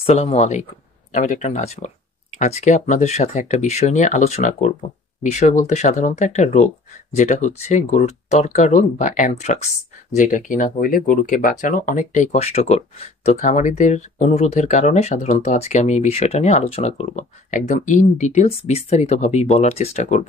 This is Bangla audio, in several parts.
আসসালামু আলাইকুম। আমি ডক্টর নাজমুল। আজকে আপনাদের সাথে একটা বিষয় নিয়ে আলোচনা করব। বিষয় বলতে সাধারণত একটা রোগ, যেটা হচ্ছে গরুর ত্বরকা রোগ বা অ্যানথ্রাক্স, যেটা কিনা হইলে গরুকে বাঁচানো অনেকটাই কষ্টকর। তো খামারিদের অনুরোধের কারণে সাধারণত আজকে আমি এই বিষয়টা নিয়ে আলোচনা করব। একদম ইন ডিটেলস বিস্তারিতভাবেই বলার চেষ্টা করব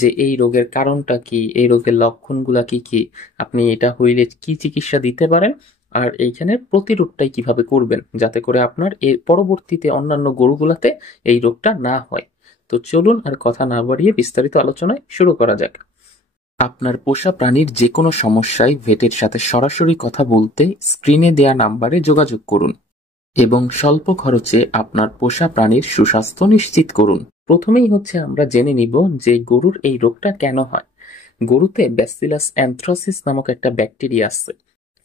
যে এই রোগের কারণটা কি, এই রোগের লক্ষণগুলা কি কি, আপনি এটা হইলে কি চিকিৎসা দিতে পারেন, আর এইখানে প্রতিরোধটাই কিভাবে করবেন যাতে করে আপনার এর পরবর্তীতে অন্যান্য গরুগুলাতে এই রোগটা না হয়। তো চলুন আর কথা না বাড়িয়ে বিস্তারিত আলোচনায় শুরু করা যাক। আপনার পোষা প্রাণীর যে কোনো সমস্যায় ভেটের সাথে সরাসরি কথা বলতে স্ক্রিনে দেয়া নাম্বারে যোগাযোগ করুন এবং স্বল্প খরচে আপনার পোষা প্রাণীর সুস্বাস্থ্য নিশ্চিত করুন। প্রথমেই হচ্ছে আমরা জেনে নিব যে গরুর এই রোগটা কেন হয়। গরুতে ব্যাসিলাস অ্যানথ্রাসিস নামক একটা ব্যাকটেরিয়া আছে।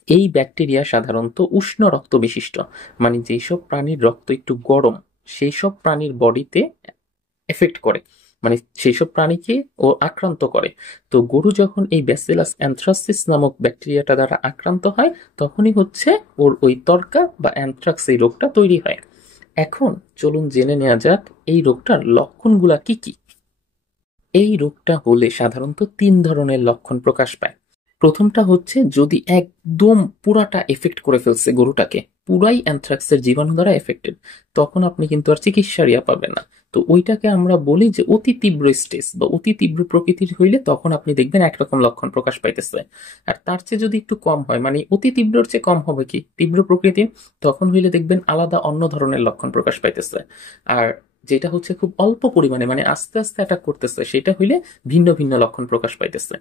এই ব্যাকটেরিয়া সাধারণত উষ্ণ রক্ত বিশিষ্ট, মানে যেসব প্রাণীর রক্ত একটু গরম সেই সব প্রাণীর বডিতে এফেক্ট করে, মানে সেই সব প্রাণীকে ও আক্রান্ত করে। তো গরু যখন এই ব্যাসিলাস অ্যানথ্রাসিস নামক ব্যাকটেরিয়াটা দ্বারা আক্রান্ত হয়, তখনই হচ্ছে ওর ওই ত্বরকা বা অ্যানথ্রাক্স এই রোগটা তৈরি হয়। এখন চলুন জেনে নেওয়া যাক এই রোগটার লক্ষণগুলা কি কি। এই রোগটা হলে সাধারণত তিন ধরনের লক্ষণ প্রকাশ পায়। প্রথমটা হচ্ছে যদি একদম পুরাটা এফেক্ট করে ফেলছে গরুটাকে, পুরাই অ্যানথ্রাক্সের জীবাণু দ্বারা এফেক্টেড, তখন আপনি কিন্তু আর চিকিৎসার ইয়া পাবেন না। তো ওইটাকে আমরা বলি যে অতি তীব্র স্টেজ বা অতি তীব্র প্রকৃতির হইলে তখন আপনি দেখবেন একরকম লক্ষণ প্রকাশ পাইতেছে। আর তার চেয়ে যদি একটু কম হয়, মানে অতি তীব্রর চেয়ে কম হবে কি তীব্র প্রকৃতির, তখন হইলে দেখবেন আলাদা অন্য ধরনের লক্ষণ প্রকাশ পাইতেছে। আর যেটা হচ্ছে খুব অল্প পরিমাণে, মানে আস্তে আস্তে অ্যাটাক করতেছে, সেটা হইলে ভিন্ন ভিন্ন লক্ষণ প্রকাশ পাইতেছে।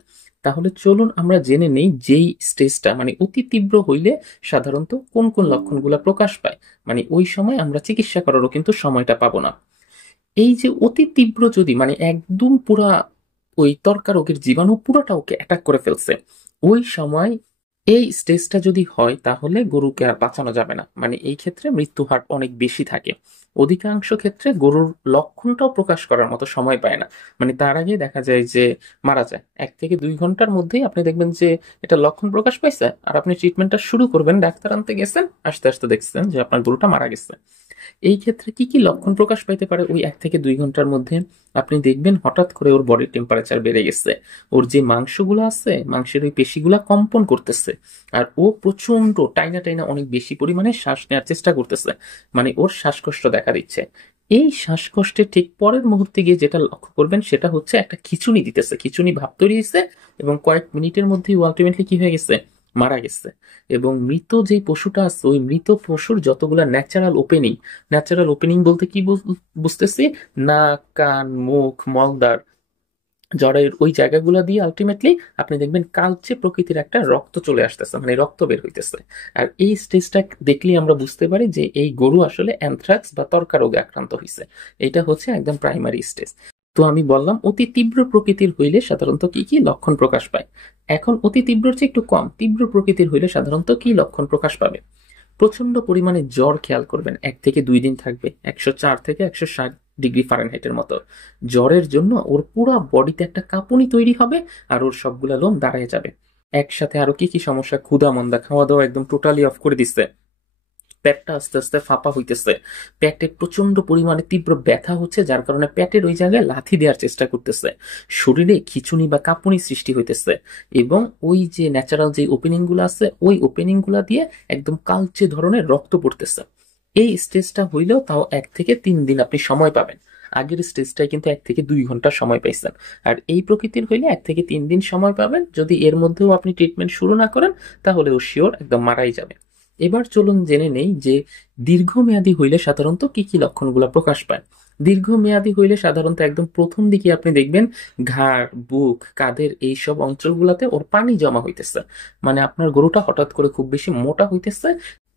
তাহলে চলুন আমরা জেনে নেই যেই স্টেজটা মানে অতি তীব্র হইলে সাধারণত কোন কোন লক্ষণগুলো প্রকাশ পায়, মানে ওই সময় আমরা চিকিৎসা করারও কিন্তু সময়টা পাবো না। এই যে অতি তীব্র যদি মানে একদম পুরা ওই ত্বরকা রোগের জীবাণু পুরোটা ওকে অ্যাটাক করে ফেলছে, ওই সময় এই স্টেজটা যদি হয় তাহলে গরুকে আর বাঁচানো যাবে না, মানে এই ক্ষেত্রে মৃত্যু হার অনেক বেশি থাকে। অধিকাংশ ক্ষেত্রে গরুর লক্ষণটাও প্রকাশ করার মতো সময় পায় না, মানে তার আগে দেখা যায় যে মারা যায়। 1 থেকে 2 ঘন্টার মধ্যেই আপনি দেখবেন যে এটা লক্ষণ প্রকাশ পাইছে, আর আপনি ট্রিটমেন্টটা শুরু করবেন, ডাক্তার আনতে গেছেন, আস্তে আস্তে দেখছেন যে আপনার গরুটা মারা গেছে। এই ক্ষেত্রে কি কি লক্ষণ প্রকাশ পাইতে পারে ওই 1 থেকে 2 ঘন্টার মধ্যে? আপনি দেখবেন হঠাৎ করে ওর বডির টেম্পারেচার বেড়ে গেছে, ওর যে মাংসগুলো আছে মাংসের ওই পেশিগুলা কম্পন করতেছে, আর ও প্রচন্ড টাইনা টাইনা অনেক বেশি পরিমাণে শ্বাস নেওয়ার চেষ্টা করতেছে, মানে ওর শ্বাসকষ্ট দেখা দিচ্ছে। এই শ্বাসকষ্টের ঠিক পরের মুহূর্তে গিয়ে যেটা লক্ষ্য করবেন সেটা হচ্ছে একটা খিঁচুনি দিতেছে, খিঁচুনি ভাব তৈরি হয়েছে, এবং কয়েক মিনিটের মধ্যেই আলটিমেটলি কি হয়ে গেছে, মারা গেছে। এবং মৃত যে পশুটা আছে ওই মৃত পশুর যতগুলা ন্যাচারাল ওপেনিং, ন্যাচারাল ওপেনিং বলতে কি বুঝতেছি, নাক, কান, মুখ, মলদ্বার, জরায়ুর ওই জায়গাগুলো দিয়ে আলটিমেটলি আপনি দেখবেন কালচে প্রকৃতির একটা রক্ত চলে আসতেছে, মানে রক্ত বের হইতেছে। আর এই স্টেজটা দেখলেই আমরা বুঝতে পারি যে এই গরু আসলে অ্যানথ্রাক্স বা ত্বরকা রোগে আক্রান্ত হয়েছে। এটা হচ্ছে একদম প্রাইমারি স্টেজ। তো আমি বললাম অতি তীব্র প্রকৃতির হইলে সাধারণত কি কি লক্ষণ প্রকাশ পায়। এখন অতি তীব্রর চেয়ে একটু কম তীব্র প্রকৃতির হইলে সাধারণত কি লক্ষণ প্রকাশ পাবে? প্রচন্ড পরিমাণে জ্বর খেয়াল করবেন, 1 থেকে 2 দিন থাকবে, 104 থেকে 160 ডিগ্রি ফারেনহাইটের মতো। জ্বরের জন্য ওর পুরো বডিতে একটা কাঁপুনি তৈরি হবে, আর ওর সবগুলা লোম দাঁড়ায় যাবে। একসাথে আরো কি কি সমস্যা, ক্ষুধা মন্দা, খাওয়া দাওয়া একদম টোটালি অফ করে দিচ্ছে, পেটটা আস্তে আস্তে ফাঁপা হইতেছে, পেটে প্রচন্ড পরিমাণে তীব্র ব্যথা হচ্ছে যার কারণে পেটের ওই জায়গায় লাথি দেওয়ার চেষ্টা করতেছে, শরীরে খিঁচুনি বা কাঁপুনি সৃষ্টি হইতেছে, এবং ওই যে ন্যাচারাল যে ওপেনিং গুলো আছে ওই ওপেনিং গুলা দিয়ে একদম কালচে ধরনের রক্ত পড়তেছে। এই স্টেজটা হইলেও তাও 1 থেকে 3 দিন আপনি সময় পাবেন। আগের স্টেজটাই কিন্তু 1 থেকে 2 ঘন্টা সময় পাইছেন। আর এই প্রকৃতির হইলে 1 থেকে 3 দিন সময় পাবেন। যদি এর মধ্যেও আপনি ট্রিটমেন্ট শুরু না করেন তাহলে ও শিওর একদম মারাই যাবে। এবার চলুন জেনে নেই যে দীর্ঘমেয়াদী হইলে সাধারণত কি কি লক্ষণগুলো প্রকাশ পায়। দীর্ঘমেয়াদী হইলে সাধারণত একদম প্রথম দিকে আপনি দেখবেন ঘাড়, বুক, কাঁধের এইসব অঞ্চলগুলোতে ওর পানি জমা হইতেছে, মানে আপনার গরুটা হঠাৎ করে খুব বেশি মোটা হইতেছে।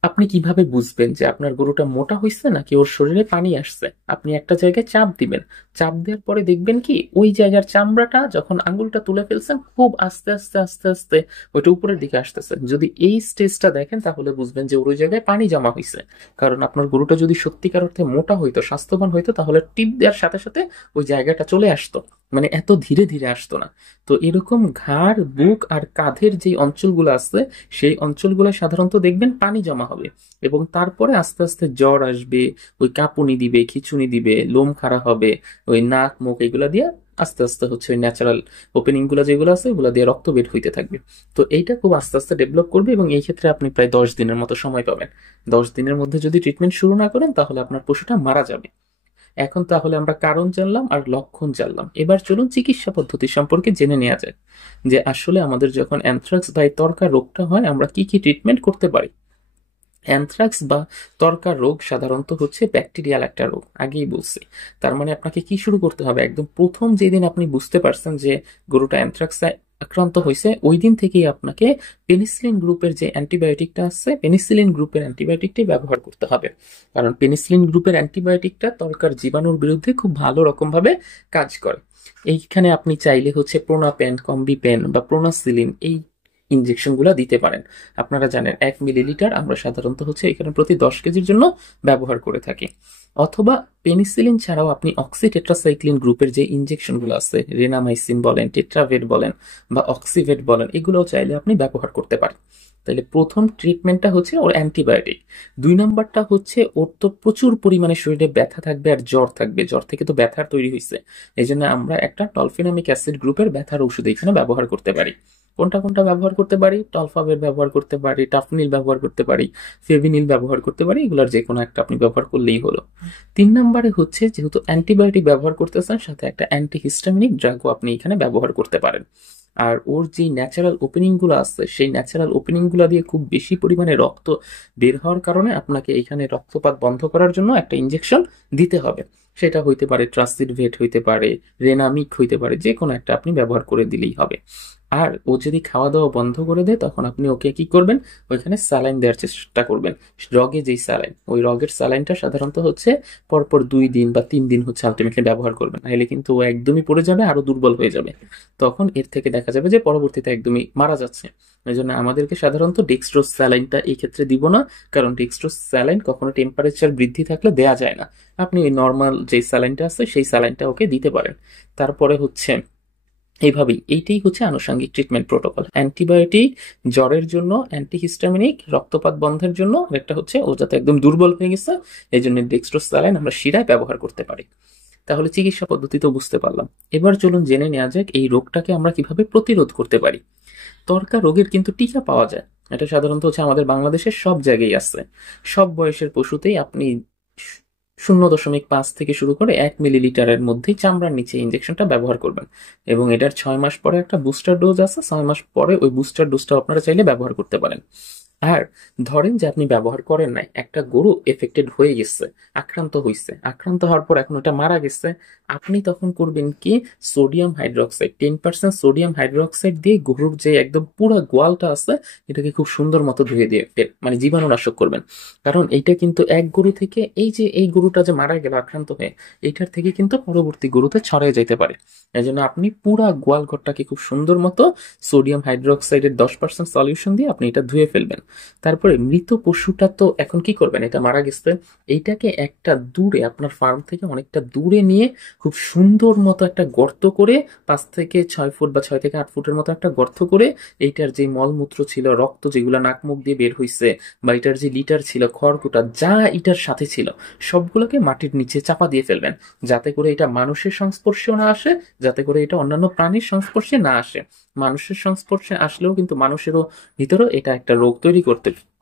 আপনি কিভাবে বুঝবেন যে আপনার গরুটা মোটা হইছে নাকি ওর শরীরে পানি আসছে? আপনি একটা জায়গায় চাপ দিবেন, চাপ দেওয়ার পরে দেখবেন কি ওই জায়গার চামড়াটা যখন আঙ্গুলটা তুলে ফেলছেন খুব আস্তে আস্তে আস্তে আস্তে ওইটা উপরের দিকে আসতেছে। যদি এই স্টেজটা দেখেন তাহলে বুঝবেন যে ওই জায়গায় পানি জমা হয়েছে। কারণ আপনার গরুটা যদি সত্যিকার অর্থে মোটা হইতো, স্বাস্থ্যবান হইতো, তাহলে টিপ দেওয়ার সাথে সাথে ওই জায়গাটা চলে আসতো, মানে এত ধীরে ধীরে আসতো না। তো এরকম ঘাড়, বুক আর কাঁধের যে অঞ্চলগুলো আছে সেই অঞ্চলগুলো সাধারণত দেখবেন পানি জমা হবে, এবং তারপরে আস্তে আস্তে জ্বর আসবে, ওই কাঁপুনি দিবে, খিঁচুনি দিবে, লোম খাড়া হবে, ওই নাক মুখ এগুলা দিয়ে আস্তে আস্তে হচ্ছে ওই ন্যাচারাল ওপেনিং গুলা যেগুলো আছে ওগুলা দিয়ে রক্ত বের হইতে থাকবে। তো এইটা খুব আস্তে আস্তে ডেভেলপ করবে, এবং এই ক্ষেত্রে আপনি প্রায় 10 দিনের মতো সময় পাবেন। 10 দিনের মধ্যে যদি ট্রিটমেন্ট শুরু না করেন তাহলে আপনার পশুটা মারা যাবে। এখন তাহলে আমরা কারণ জানলাম আর লক্ষণ জানলাম, এবার চলুন চিকিৎসা পদ্ধতি সম্পর্কে জেনে নেওয়া যায় যে আসলে আমাদের যখন অ্যানথ্রাক্স বা এই ত্বরকা রোগটা হয় আমরা কি কি ট্রিটমেন্ট করতে পারি। অ্যানথ্রাক্স বা ত্বরকা রোগ সাধারণত হচ্ছে ব্যাকটেরিয়াল একটা রোগ, আগেই বলছি। তার মানে আপনাকে কি শুরু করতে হবে, একদম প্রথম যেদিন আপনি বুঝতে পারছেন যে গরুটা অ্যানথ্রাক্সে আক্রান্ত হয়েছে ওই দিন থেকেই আপনাকে পেনিসিলিন গ্রুপের যে অ্যান্টিবায়োটিকটা আছে পেনিসিলিন গ্রুপের অ্যান্টিবায়োটিকটাই ব্যবহার করতে হবে। কারণ পেনিসিলিন গ্রুপের অ্যান্টিবায়োটিকটা ত্বরকার জীবাণুর বিরুদ্ধে খুব ভালো রকম ভাবে কাজ করে। এইখানে আপনি চাইলে হচ্ছে প্রোনাপেন, কম্বিপেন বা প্রোনাসিলিন এই ইনজেকশন গুলা দিতে পারেন। আপনারা জানেন 1 মিলিলিটার আমরা সাধারণত হচ্ছে এখানে প্রতি 10 কেজির জন্য ব্যবহার করে থাকি। অথবা পেনিসিলিন ছাড়াও আপনি অক্সিটেট্রাসাইক্লিন গ্রুপের যে ইনজেকশন গুলো আছে, রেনামাইসিন বলেন, টেট্রাভেট বলেন বা অক্সিভেট বলেন, এগুলোও চাইলে আপনি ব্যবহার করতে পারেন। তাহলে প্রথম ট্রিটমেন্টটা হচ্ছে ওর অ্যান্টিবায়োটিক। 2 নম্বরটা হচ্ছে ওর তো প্রচুর পরিমাণে শরীরে ব্যথা থাকবে আর জ্বর থাকবে, জ্বর থেকে তো ব্যথার তৈরি হয়েছে, এই জন্য আমরা একটা টলফেনামিক অ্যাসিড গ্রুপের ব্যথার ওষুধ এখানে ব্যবহার করতে পারি। কোনটা কোনটা ব্যবহার করতে পারি, টলফাবেট ব্যবহার করতে পারি, টাফনিল ব্যবহার করতে পারি, ফেভিনিল ব্যবহার করতে পারি, এগুলোর যে কোনো একটা আপনি ব্যবহার করলেই হলো। 3 নম্বরে হচ্ছে যেহেতু অ্যান্টিবায়োটিক ব্যবহার করতেছেন সাথে একটা অ্যান্টিহিস্টামিনিক ড্রাগও আপনি এখানে ব্যবহার করতে পারেন। আর ওর যে ন্যাচারাল ওপেনিং গুলো আছে সেই ন্যাচারাল ওপেনিং গুলো দিয়ে খুব বেশি পরিমাণে রক্ত বের হওয়ার কারণে আপনাকে এখানে রক্তপাত বন্ধ করার জন্য একটা ইনজেকশন দিতে হবে। সেটা হইতে পারে ট্রাসিডভেট, হইতে পারে রেনামিক, হইতে পারে যে কোনো একটা আপনি ব্যবহার করে দিলেই হবে। আর ও যদি খাওয়া দাওয়া বন্ধ করে দেয় তখন আপনি ওকে কি করবেন, ওইখানে স্যালাইন দেওয়ার চেষ্টা করবেন। রগে যেই স্যালাইন, ওই রগের স্যালাইনটা সাধারণত হচ্ছে পরপর 2 দিন বা 3 দিন হচ্ছে আলটিমেটলি ব্যবহার করবেন, নাহলে কিন্তু ও একদমই পড়ে যাবে, আরো দুর্বল হয়ে যাবে। তখন এর থেকে দেখা যাবে যে পরবর্তীতে একদমই মারা যাচ্ছে। এই জন্য আমাদেরকে সাধারণত ডেক্সট্রোজ স্যালাইনটা এই ক্ষেত্রে দিব না, কারণ ডেক্সট্রোজ স্যালাইন কখনো টেম্পারেচার বৃদ্ধি থাকলে দেয়া যায় না। আপনি ওই নর্মাল যে স্যালাইনটা আছে সেই স্যালাইনটা ওকে দিতে পারেন। তারপরে হচ্ছে এইভাবেই, এইটাই হচ্ছে আনুষঙ্গিক ট্রিটমেন্ট প্রোটোকল। অ্যান্টিবায়োটিক জ্বরের জন্য, অ্যান্টিহিস্টামিনিক রক্তপাত বন্ধের জন্য, আর একটা হচ্ছে ও যাতে একদম দুর্বল হয়ে গেছে এই জন্য ডেক্সট্রোস্যালাইন আমরা শিরায় ব্যবহার করতে পারি। তাহলে চিকিৎসা পদ্ধতি তো বুঝতে পারলাম, এবার চলুন জেনে নেওয়া যাক এই রোগটাকে আমরা কিভাবে প্রতিরোধ করতে পারি। ত্বরকা রোগের কিন্তু টিকা পাওয়া যায়, এটা সাধারণত হচ্ছে আমাদের বাংলাদেশের সব জায়গায় আছে। সব বয়সের পশুতেই আপনি 0.5 থেকে শুরু করে 1 মিলিলিটারের মধ্যেই চামড়ার নিচে ইনজেকশনটা ব্যবহার করবেন, এবং এটার 6 মাস পরে একটা বুস্টার ডোজ আছে, 6 মাস পরে ওই বুস্টার ডোজটা আপনারা চাইলে ব্যবহার করতে পারেন। আর ধরেন যে আপনি ব্যবহার করেন নাই, একটা গরু এফেক্টেড হয়ে গেছে, আক্রান্ত হয়েছে, আক্রান্ত হওয়ার পর এখন ওটা মারা গেছে, আপনি তখন করবেন কি, সোডিয়াম হাইড্রোক্সাইড 10% সোডিয়াম হাইড্রোক্সাইড দিয়ে গরুর যে একদম পুরো গোয়ালটা আছে এটাকে খুব সুন্দর মতো ধুয়ে দিয়ে মানে জীবাণুনাশক করবেন। কারণ এইটা কিন্তু এক গরু থেকে, এই যে এই গরুটা যে মারা গেল আক্রান্ত হয়ে, এইটার থেকে কিন্তু পরবর্তী গরুতে ছড়িয়ে যেতে পারে। এই জন্য আপনি পুরা গোয়াল ঘরটাকে খুব সুন্দর মতো সোডিয়াম হাইড্রোক্সাইডের 10% সলিউশন দিয়ে আপনি এটা ধুয়ে ফেলবেন। তারপরে মৃত পশুটা তো এখন কি করবেন, এটা মারা গেছে, এইটাকে একটা দূরে আপনার ফার্ম থেকে অনেকটা দূরে নিয়ে খুব সুন্দর মতো একটা গর্ত করে, 5 থেকে 6 ফুট বা 6 থেকে 8 ফুটের মতো একটা গর্ত করে, এইটার যে মলমূত্র ছিল, রক্ত যেগুলো নাক মুখ দিয়ে বের হইছে, বা এটার যে লিটার ছিল, খড়কুটা যা এটার সাথে ছিল, সবগুলোকে মাটির নিচে চাপা দিয়ে ফেলবেন, যাতে করে এটা মানুষের সংস্পর্শেও না আসে, যাতে করে এটা অন্যান্য প্রাণীর সংস্পর্শে না আসে। মানুষের সংস্পর্শে আসলেও কিন্তু মানুষেরও ভিতরেও এটা একটা রোগ তৈরি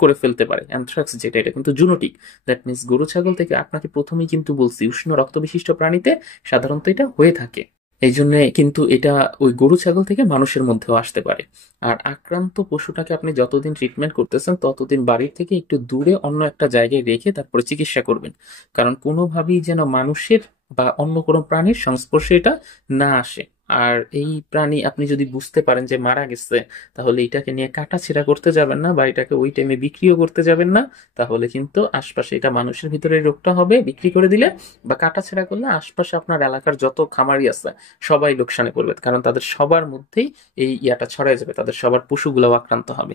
করে ফেলতে পারে, অ্যানথ্রাক্স যেটা, এটা কিন্তু জুনোটিক। দ্যাট মিনস গরু ছাগল থেকে, আপনাকে প্রথমেই কিন্তু বলছি উষ্ণ রক্ত বিশিষ্ট প্রাণীতে সাধারণত এটা হয়ে থাকে, এই জন্য কিন্তু এটা ওই গরু ছাগল থেকে মানুষের মধ্যেও আসতে পারে। আর আক্রান্ত পশুটাকে আপনি যতদিন ট্রিটমেন্ট করতেছেন ততদিন বাড়ির থেকে একটু দূরে অন্য একটা জায়গায় রেখে তারপরে চিকিৎসা করবেন, কারণ কোনোভাবেই যেন মানুষের বা অন্য কোনো প্রাণীর সংস্পর্শে এটা না আসে। আর এই প্রাণী আপনি যদি বুঝতে পারেন যে মারা গেছে, তাহলে এটাকে নিয়ে কাটাছেঁড়া করতে যাবেন না, বা এটাকে ওই টাইমে বিক্রিও করতে যাবেন না, তাহলে কিন্তু আশপাশে এটা মানুষের ভিতরে এই রোগটা হবে, বিক্রি করে দিলে বা কাটাছেঁড়া করলে আশপাশে আপনার এলাকার যত খামারি আছে সবাই লোকসানে পড়বে, কারণ তাদের সবার মধ্যেই এই ইয়াটা ছড়ায় যাবে, তাদের সবার পশুগুলো আক্রান্ত হবে।